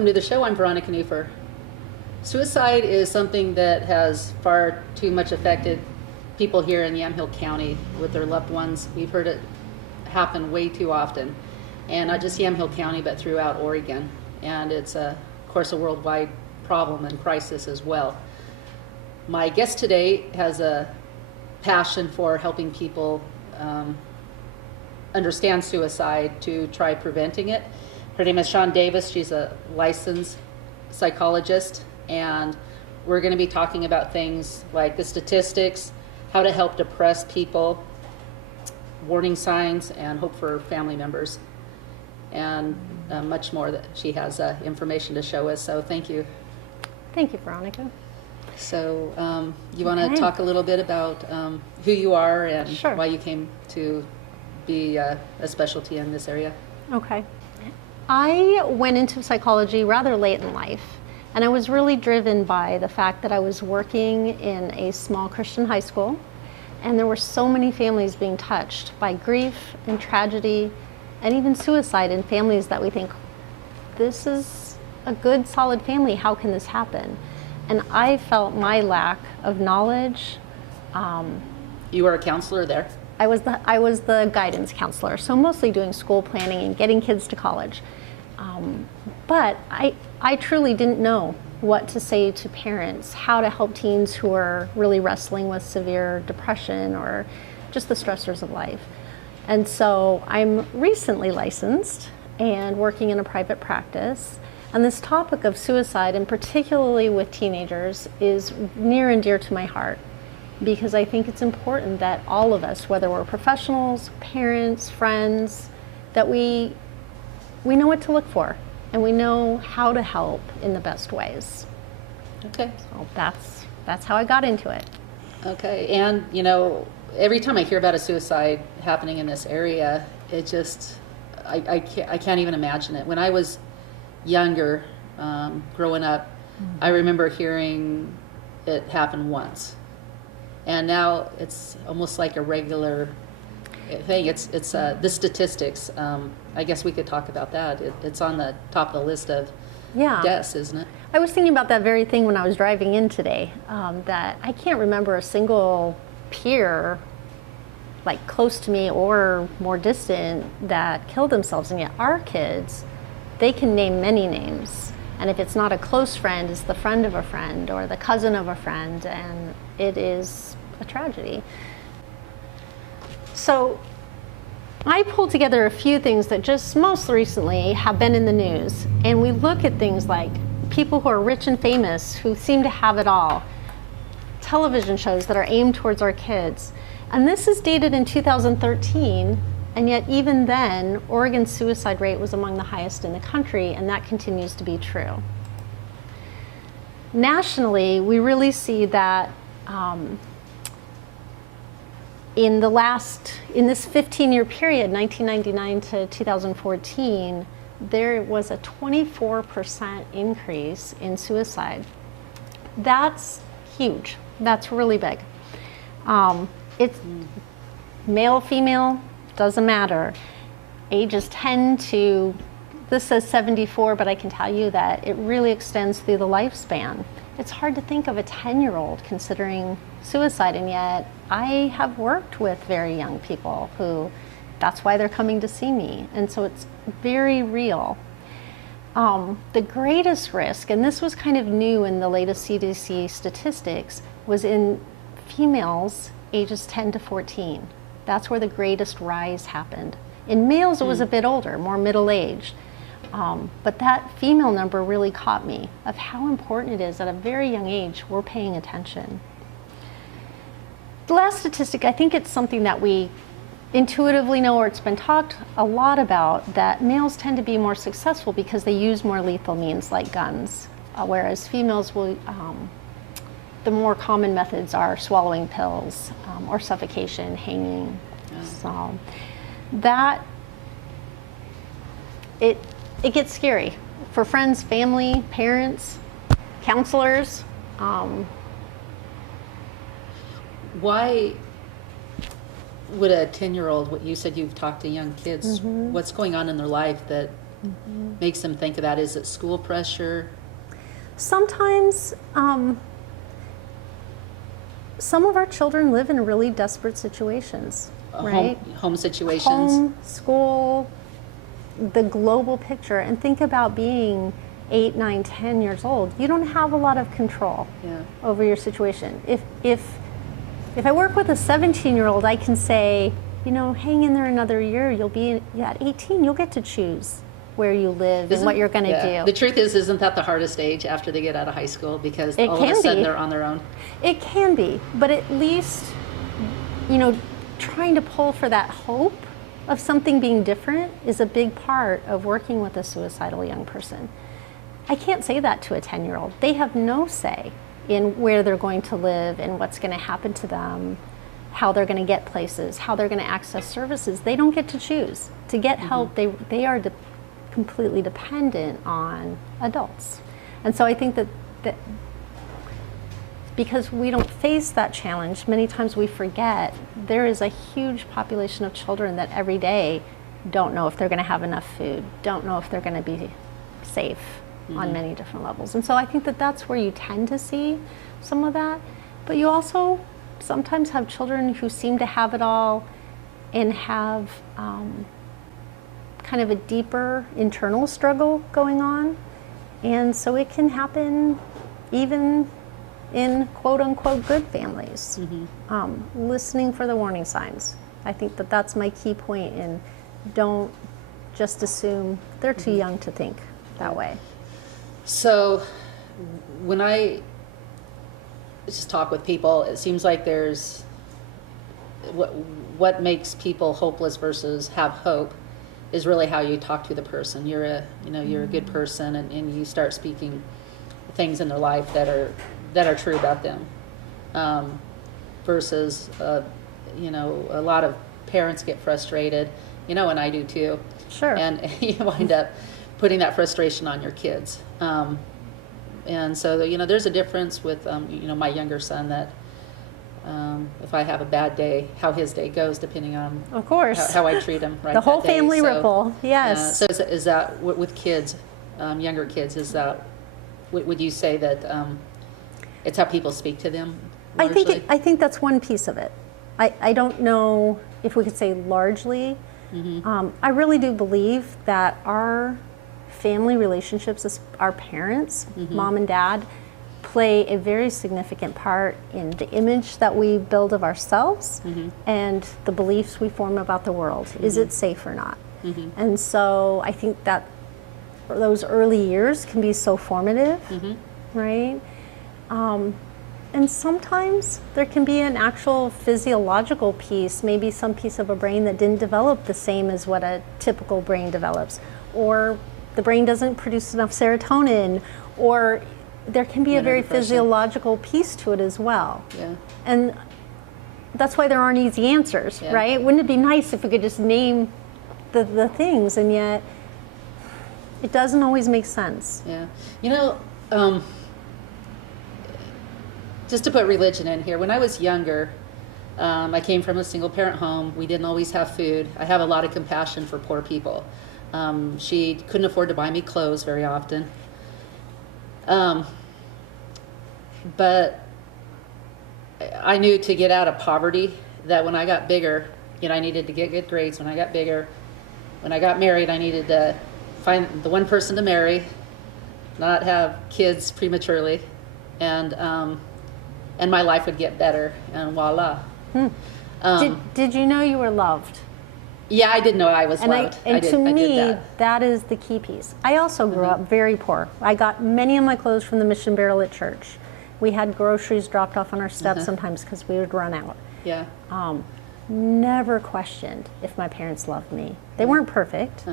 Welcome to the show. I'm Veronica Newfer. Suicide is something that has far too much affected people here in Yamhill County with their loved ones. We've heard it happen way too often, and not just Yamhill County, but throughout Oregon. And it's, of course, a worldwide problem and crisis as well. My guest today has a passion for helping people understand suicide to try preventing it. Her name is Shawn Davis. She's a licensed psychologist, and we're going to be talking about things like the statistics, how to help depressed people, warning signs, and hope for family members, and much more that she has information to show us. So thank you. Thank you, Veronica. So you want to talk a little bit about who you are and Sure. why you came to be a specialty in this area? Okay. I went into psychology rather late in life, and I was really driven by the fact that I was working in a small Christian high school, and there were so many families being touched by grief and tragedy and even suicide in families that we think, this is a good, solid family, how can this happen? And I felt my lack of knowledge. You were a counselor there? I was the guidance counselor, so mostly doing school planning and getting kids to college. But I truly didn't know what to say to parents, how to help teens who are really wrestling with severe depression or just the stressors of life. And so I'm recently licensed and working in a private practice. And this topic of suicide, and particularly with teenagers, is near and dear to my heart, because I think it's important that all of us, whether we're professionals, parents, friends, that we know what to look for and we know how to help in the best ways. Okay. So that's how I got into it. Okay, and you know, every time I hear about a suicide happening in this area, it just, I can't even imagine it. When I was younger, growing up, I remember hearing it happen once. And now it's almost like a regular thing. It's the statistics. I guess we could talk about that. It's on the top of the list of deaths, isn't it? I was thinking about that very thing when I was driving in today, that I can't remember a single peer, like close to me or more distant, that killed themselves. And yet our kids, they can name many names. And if it's not a close friend, it's the friend of a friend or the cousin of a friend, and it is a tragedy. So I pulled together a few things that just most recently have been in the news, and we look at things like people who are rich and famous who seem to have it all, television shows that are aimed towards our kids. And this is dated in 2013, and yet even then, Oregon's suicide rate was among the highest in the country, and that continues to be true. Nationally, we really see that in this 15-year period, 1999 to 2014, there was a 24% increase in suicide. That's huge. That's really big. It's male, female, doesn't matter. Ages 10 to, this says 74, but I can tell you that it really extends through the lifespan. It's hard to think of a 10-year-old considering suicide, and yet I have worked with very young people who, that's why they're coming to see me. And so it's very real. The greatest risk, and this was kind of new in the latest CDC statistics, was in females ages 10 to 14. That's where the greatest rise happened. In males, it was a bit older, more middle-aged. But that female number really caught me of how important it is at a very young age we're paying attention. The last statistic, I think it's something that we intuitively know, or it's been talked a lot about, that males tend to be more successful because they use more lethal means like guns, whereas females will, the more common methods are swallowing pills or suffocation, hanging. So that, it gets scary for friends, family, parents, counselors. Why would a 10-year-old, what you said you've talked to young kids, what's going on in their life that makes them think of that? Is it school pressure? Sometimes some of our children live in really desperate situations, right? Home situations. Home, school, the global picture. And think about being 8, 9, 10 years old. You don't have a lot of control over your situation. If I work with a 17-year-old, I can say, you know, hang in there another year. You'll be at 18. You'll get to choose where you live and what you're going to do. The truth is, isn't that the hardest age after they get out of high school? Because it all of a sudden they're on their own. It can be, but at least, you know, trying to pull for that hope of something being different is a big part of working with a suicidal young person. I can't say that to a 10-year-old. They have no say in where they're going to live and what's going to happen to them, how they're going to get places, how they're going to access services. They don't get to choose. To get help, they are completely dependent on adults. And so I think that because we don't face that challenge, many times we forget there is a huge population of children that every day don't know if they're going to have enough food, don't know if they're going to be safe on many different levels. And so I think that that's where you tend to see some of that. But you also sometimes have children who seem to have it all and have kind of a deeper internal struggle going on. And so it can happen even in quote unquote good families. Listening for the warning signs. I think that that's my key point, and don't just assume they're too young to think that way. So when I just talk with people, it seems like there's what makes people hopeless versus have hope is really how you talk to the person. You're a good person, and you start speaking things in their life that are true about them, versus a lot of parents get frustrated, and I do too. Sure. And you wind up putting that frustration on your kids. And so, there's a difference with, my younger son that if I have a bad day, how his day goes, depending on of course how I treat him. Right, the whole family day. ripple, yes. So is that with kids, younger kids? Is that would you say that it's how people speak to them? Largely? I think that's one piece of it. I don't know if we could say largely. I really do believe that our family relationships as our parents, mom and dad, play a very significant part in the image that we build of ourselves and the beliefs we form about the world. Is it safe or not? And so I think that those early years can be so formative, right? And sometimes there can be an actual physiological piece, maybe some piece of a brain that didn't develop the same as what a typical brain develops, or the brain doesn't produce enough serotonin, or there can be a very physiological piece to it as well. Yeah. And that's why there aren't easy answers, right? Wouldn't it be nice if we could just name the things, and yet it doesn't always make sense. Yeah. Just to put religion in here, when I was younger, I came from a single parent home. We didn't always have food. I have a lot of compassion for poor people. She couldn't afford to buy me clothes very often. But I knew to get out of poverty that when I got bigger, I needed to get good grades. When I got bigger, when I got married, I needed to find the one person to marry, not have kids prematurely, and my life would get better, and voila. Did you know you were loved? Yeah, I did know I was loved. To me, that is the key piece. I also grew up very poor. I got many of my clothes from the mission barrel at church. We had groceries dropped off on our steps sometimes because we would run out. Yeah. Never questioned if my parents loved me. They weren't perfect,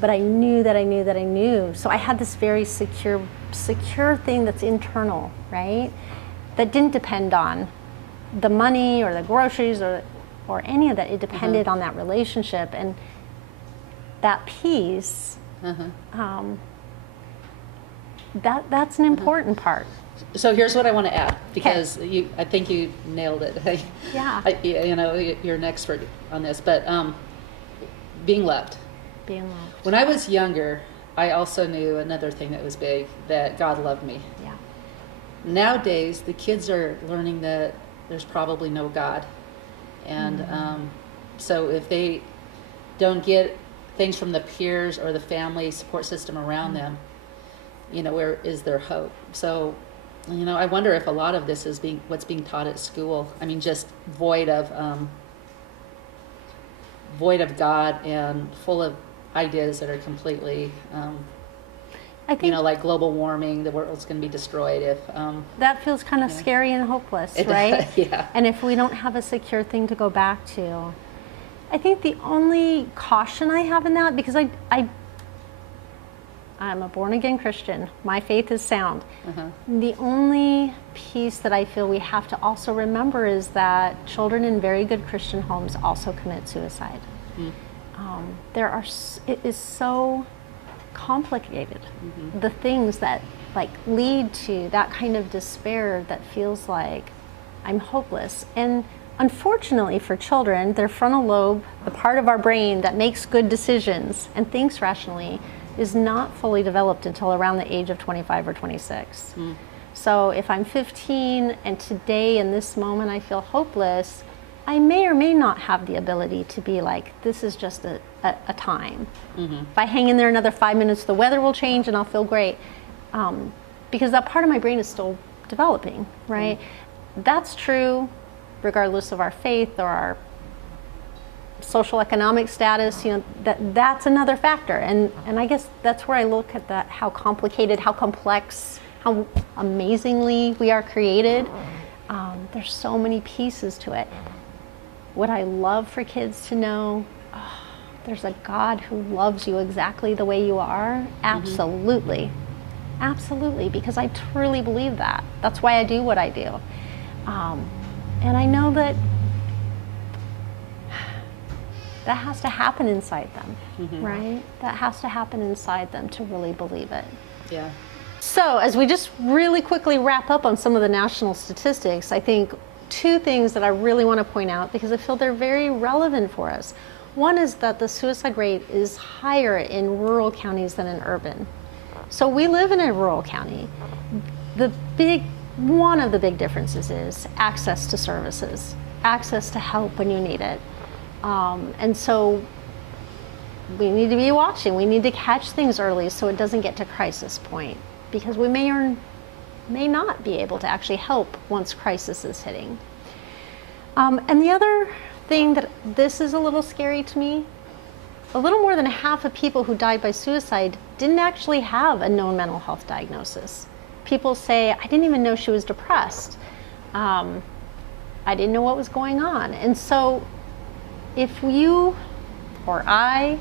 but I knew that I knew that I knew. So I had this very secure thing that's internal, right? That didn't depend on the money or the groceries or any of that. It depended on that relationship, and that piece. That's an important part. So here's what I want to add, because I think you nailed it. Yeah. You're an expert on this, but being loved. Being loved. When I was younger, I also knew another thing that was big, that God loved me. Yeah. Nowadays, the kids are learning that there's probably no God. And so if they don't get things from the peers or the family support system around them, where is their hope? So, I wonder if a lot of this is what's being taught at school. I mean, just void of God and full of ideas that are completely, I think like global warming, the world's going to be destroyed if. That feels kind of scary and hopeless, It right? does, yeah. And if we don't have a secure thing to go back to, I think the only caution I have in that, because I'm a born-again Christian. My faith is sound. The only piece that I feel we have to also remember is that children in very good Christian homes also commit suicide. It is so complicated. The things that lead to that kind of despair that feels like I'm hopeless. And unfortunately for children, their frontal lobe, the part of our brain that makes good decisions and thinks rationally, is not fully developed until around the age of 25 or 26. So if I'm 15 and today in this moment I feel hopeless, I may or may not have the ability to be like, this is just a time. If I hang in there another 5 minutes, the weather will change and I'll feel great. Because that part of my brain is still developing, right? That's true regardless of our faith or our social economic status, that's another factor. And I guess that's where I look at that, how complicated, how complex, how amazingly we are created. There's so many pieces to it. What I love for kids to know, there's a God who loves you exactly the way you are. Absolutely. Absolutely, because I truly believe that. That's why I do what I do. And I know that has to happen inside them, right? That has to happen inside them to really believe it. Yeah. So as we just really quickly wrap up on some of the national statistics, I think two things that I really want to point out, because I feel they're very relevant for us. One is that the suicide rate is higher in rural counties than in urban. So we live in a rural county. One of the big differences is access to services, access to help when you need it. And so we need to be watching. We need to catch things early so it doesn't get to crisis point, because we may or may not be able to actually help once crisis is hitting. And the other thing that this is a little scary to me, a little more than half of people who died by suicide didn't actually have a known mental health diagnosis. People say, I didn't even know she was depressed. I didn't know what was going on. And so if you or I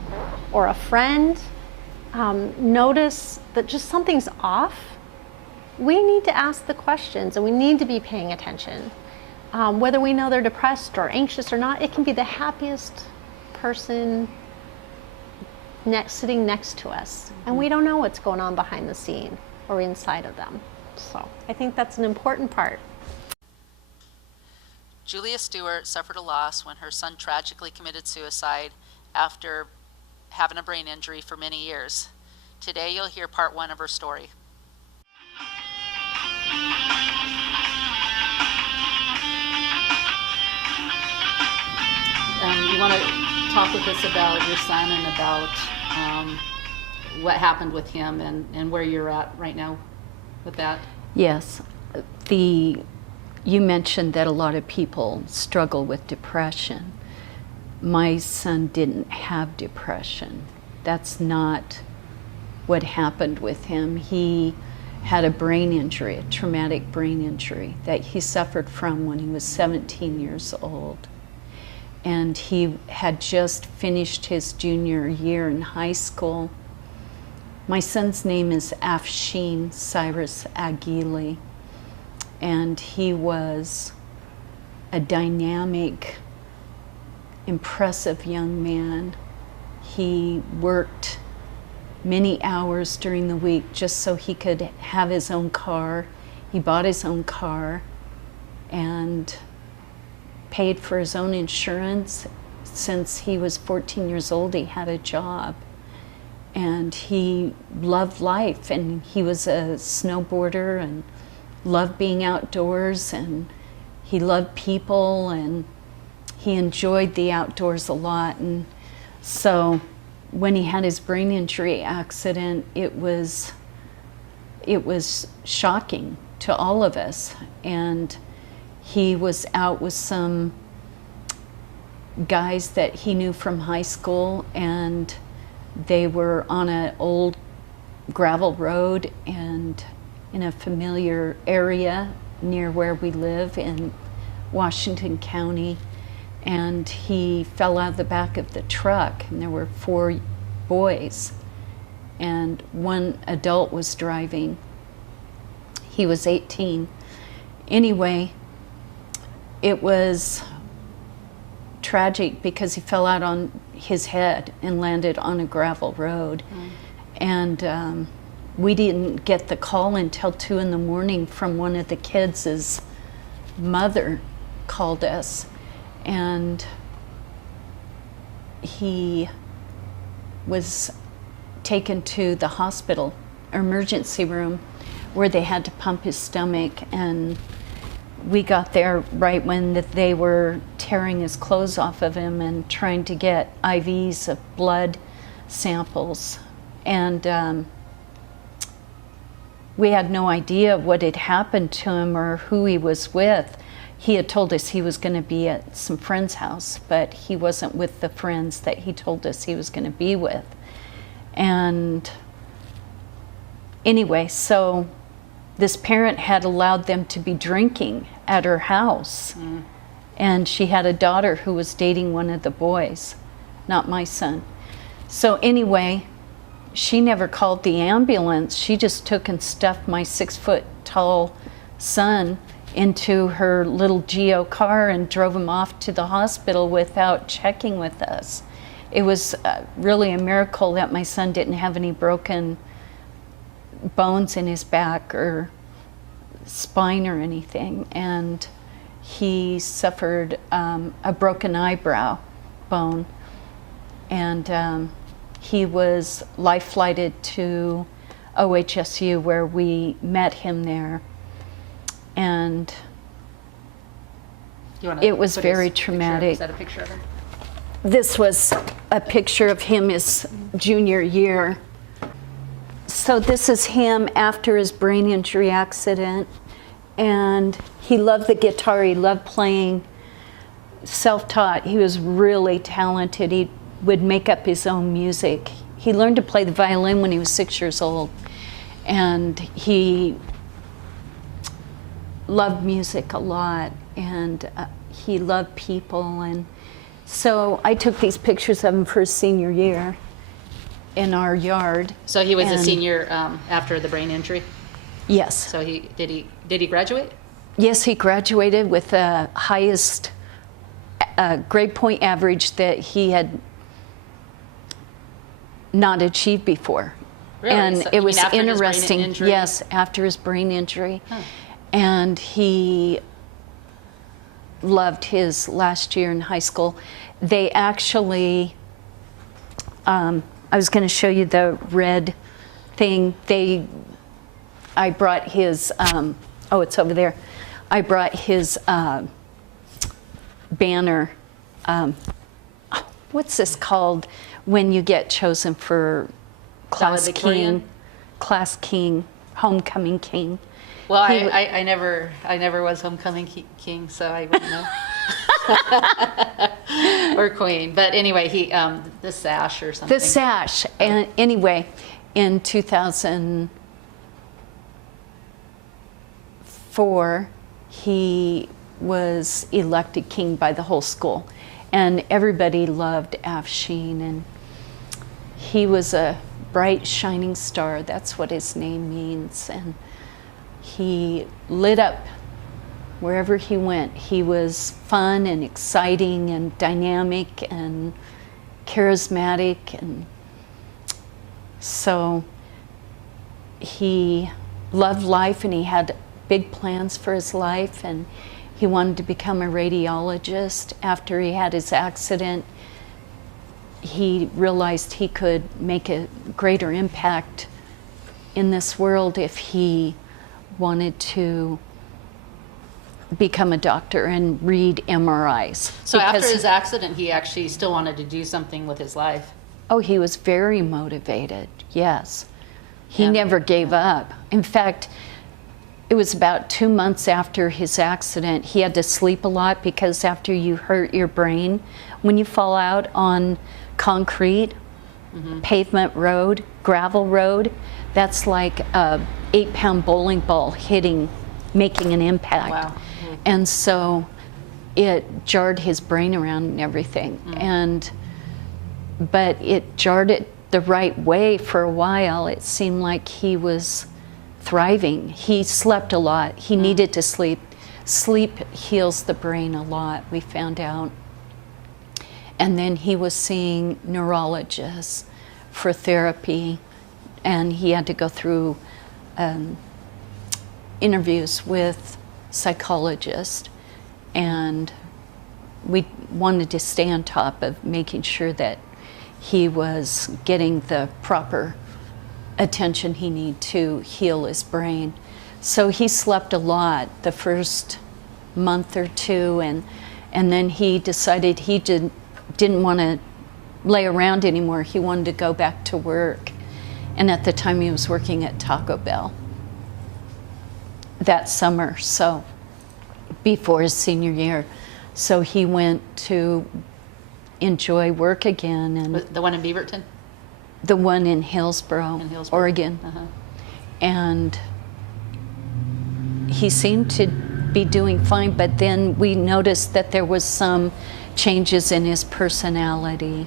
or a friend notice that just something's off, we need to ask the questions and we need to be paying attention. Whether we know they're depressed or anxious or not, it can be the happiest person sitting next to us. And we don't know what's going on behind the scene or inside of them. So I think that's an important part. Julia Stewart suffered a loss when her son tragically committed suicide after having a brain injury for many years. Today you'll hear part one of her story. You want to talk with us about your son and about what happened with him and where you're at right now with that? Yes. You mentioned that a lot of people struggle with depression. My son didn't have depression. That's not what happened with him. He had a brain injury, a traumatic brain injury that he suffered from when he was 17 years old. And he had just finished his junior year in high school. My son's name is Afsheen Aghili, and he was a dynamic, impressive young man. He worked many hours during the week just so he could have his own car. He bought his own car and paid for his own insurance. Since he was 14 years old, he had a job. and he loved life, and he was a snowboarder and loved being outdoors, and he loved people, and he enjoyed the outdoors a lot. And so when he had his brain injury accident, it was shocking to all of us. And he was out with some guys that he knew from high school, and they were on an old gravel road and in a familiar area near where we live in Washington County. And he fell out of the back of the truck, and there were 4 boys, and 1 adult was driving. He was 18. Anyway, it was tragic because he fell out on his head and landed on a gravel road. And we didn't get the call until 2 in the morning from one of the kids' mother called us, and he was taken to the hospital emergency room where they had to pump his stomach, and we got there right when they were tearing his clothes off of him and trying to get IVs of blood samples. And we had no idea what had happened to him or who he was with. He had told us he was going to be at some friend's house, but he wasn't with the friends that he told us he was going to be with. And anyway, so this parent had allowed them to be drinking at her house. And she had a daughter who was dating one of the boys, not my son. So anyway, she never called the ambulance. She just took and stuffed my 6-foot-tall son into her little Geo car and drove him off to the hospital without checking with us. It was really a miracle that my son didn't have any broken bones in his back or spine or anything. And he suffered a broken eyebrow bone. And he was life-flighted to OHSU, where we met him there. And it was very traumatic. Is that a picture of him? This was a picture of him his junior year. So this is him after his brain injury accident. And he loved the guitar, he loved playing, self-taught. He was really talented. He would make up his own music. He learned to play the violin when he was 6 years old. And he loved music a lot, and he loved people. And so I took these pictures of him for his senior year in our yard. So he was a senior after the brain injury? Yes. So did he graduate? Yes, he graduated with the highest grade point average that he had not achieved before. Really? And So, it was after his brain interesting. injury? Yes, after his brain injury. Huh. And he loved his last year in high school. They actually, I was going to show you the red thing. I brought his, oh, it's over there. I brought his banner. What's this called when you get chosen for class king, homecoming king? Well, I never was homecoming king, so I wouldn't know. Or queen, but anyway, he the sash or something. The sash, and anyway, in 2004, he was elected king by the whole school, and everybody loved Afsheen, and he was a bright, shining star. That's what his name means, and he lit up wherever he went. He was fun and exciting and dynamic and charismatic, and so he loved life, and he had big plans for his life, and he wanted to become a radiologist. After he had his accident, he realized he could make a greater impact in this world if he wanted to become a doctor and read MRIs. So after his accident, he actually still wanted to do something with his life. Oh, he was very motivated, yes. He Yeah. never gave up. In fact, it was about 2 months after his accident, he had to sleep a lot because after you hurt your brain, when you fall out on concrete, pavement road, gravel road, that's like a 8-pound bowling ball making an impact. Wow. And so it jarred his brain around and everything. But it jarred it the right way for a while. It seemed like he was thriving. He slept a lot. He needed to sleep. Sleep heals the brain a lot, we found out. And then he was seeing neurologists for therapy, and he had to go through interviews with psychologists, and we wanted to stay on top of making sure that he was getting the proper attention he needed to heal his brain. So he slept a lot the first month or two, and then he decided he didn't want to lay around anymore. He wanted to go back to work. And at the time he was working at Taco Bell that summer, so before his senior year. So he went to enjoy work again. And The one in Beaverton? the one in Hillsboro, Oregon. And he seemed to be doing fine, but then we noticed that there was some changes in his personality.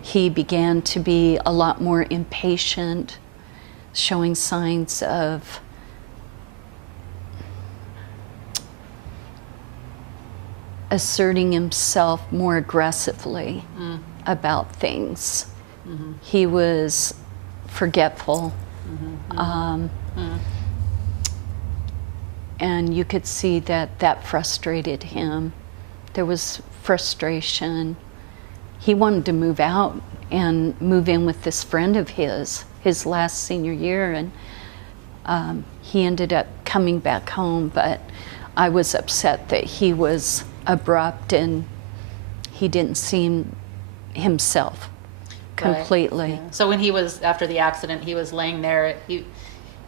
He began to be a lot more impatient, showing signs of asserting himself more aggressively about things. He was forgetful. And you could see that frustrated him. There was frustration. He wanted to move out and move in with this friend of his last senior year, and he ended up coming back home, but I was upset that he was abrupt and he didn't seem himself completely. Right. Yeah. So when he was, after the accident, he was laying there,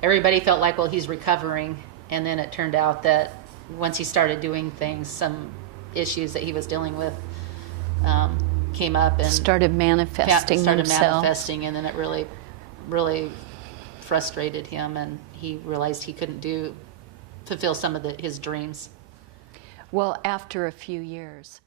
everybody felt like, well, he's recovering, and then it turned out that once he started doing things, some issues that he was dealing with came up and started manifesting manifesting, and then it really, really frustrated him, and he realized he couldn't fulfill some of his dreams. Well, after a few years.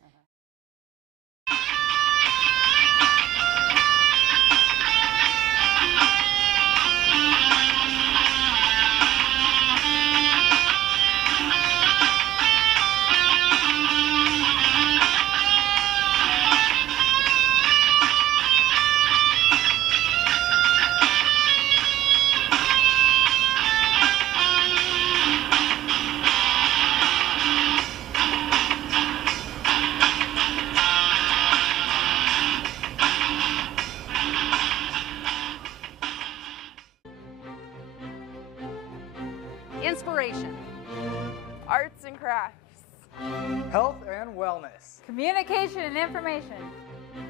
Inspiration. Arts and crafts. Health and wellness. Communication and information.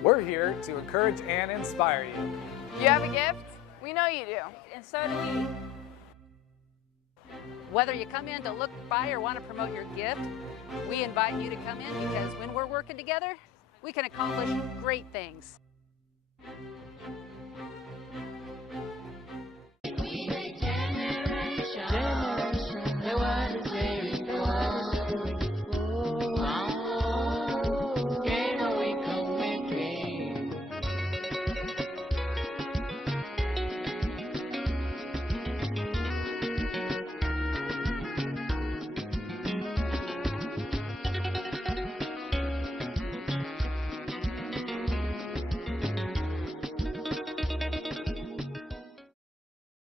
We're here to encourage and inspire you. You have a gift? We know you do. And so do we. Whether you come in to look by or want to promote your gift, we invite you to come in, because when we're working together, we can accomplish great things.